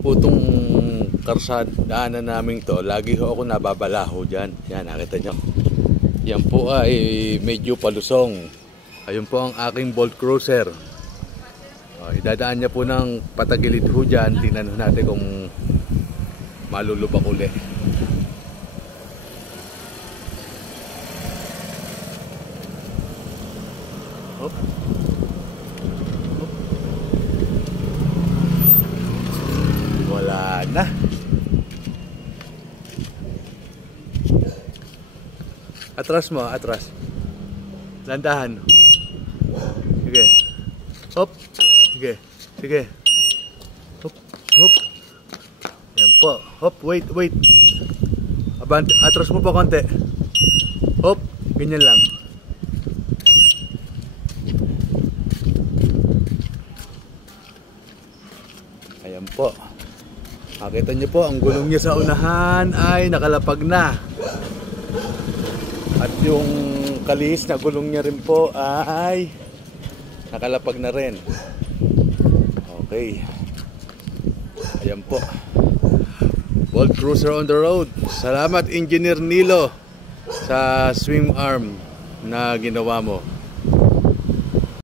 Po itong karsadaanan namin to, lagi ho ako nababalaho dyan. Yan, nakita nyo. Yan po ay medyo palusong. Ayun po ang aking Bolt Cruiser. Idadaan niya po ng patagilid ho dyan. Tingnan natin kung malulubak uli. Hop. Hop. Wala na. Atras mo, atras. Landahan. Sige. Hop. Sige. Sige. Hop. Hop. Yan po. Hop. Wait, wait. Abante. Atras mo pa konti. Hop. Ganyan lang. Ayan po. Makita niyo po, ang gulong niya sa unahan ay nakalapag na. At yung kalihis na gulong niya rin po ay nakalapag na rin. Okay. Ayan po. Bolt Cruiser on the road. Salamat Engineer Nilo sa swing arm na ginawa mo.